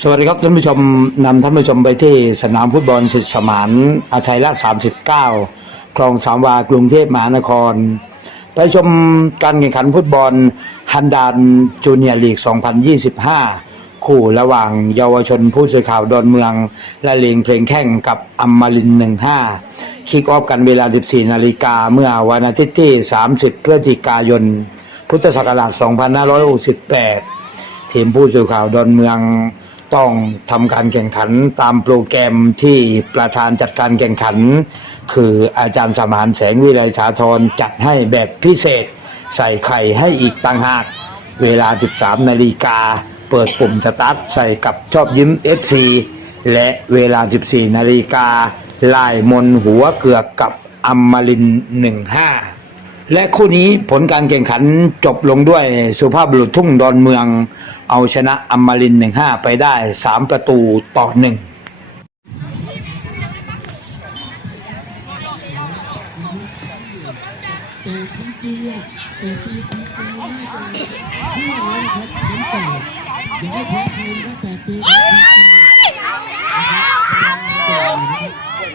สวัสดีครับท่านผู้ชมนำท่านผู้ชมไปที่สนามฟุตบอลสิทธิสมานอาชัยราช39 คลองสามวากรุงเทพมหานคร ไปชมการแข่งขันฟุตบอลฮันดานจูเนียร์ลีก 2025 คู่ระหว่างเยาวชนผู้สื่อข่าวดอนเมือง และเลงเพลงแข่งกับอัมมาริน 15 คิกออฟกันเวลา 14 นาฬิกาเมื่อวันอาทิตย์ที่ 30 พฤศจิกายน พุทธศักราช 2568 ทีมผู้สื่อข่าวดอนเมืองต้องทำการแข่งขันตามโปรแกรมที่ประธานจัดการแข่งขัน คืออาจารย์สมานแสงวิไลสาธรจัดให้แบบพิเศษ ใส่ไข่ให้อีกต่างหาก เวลา 13 นาฬิกา เปิดปุ่มสตาร์ทใส่กับชอบยิ้ม FC และเวลา 14 นาฬิกาลายมนหัวเกือกกับอัมมาริน 15 และคู่นี้ผลการแข่งขันจบลงด้วยสุภาพบุรุษทุ่งดอนเมือง เอาชนะอัมมาริน15ไปได้3ประตูต่อหนึ่ง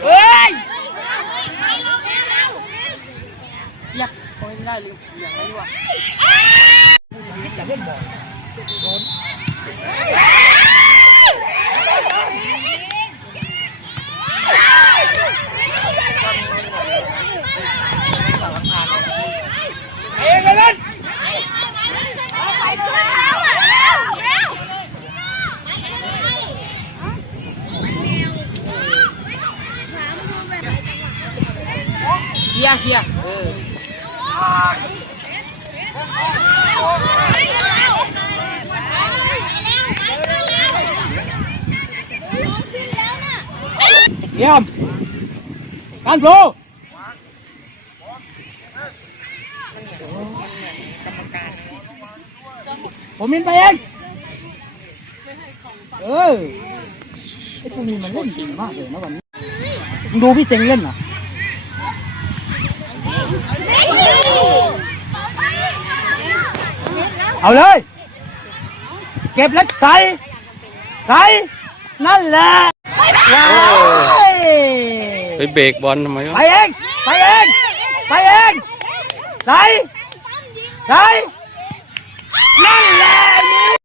เฮ้ย เสียบโอ้ยไม่ได้เลยอย่างไรวะ เยี่ยมการโปรผมมินไปเองเออไอ้พวกนี้มันเล่นดีมากเลยนะวันนี้ดูพี่เต็งเล่นน่ะ เอาเลย เก็บแล้วใส่ใส่นั่นแหละว้ายไปเบรกบอลทำไมวะไปเองไปเองไปเองใส่ใส่นั่นแหละ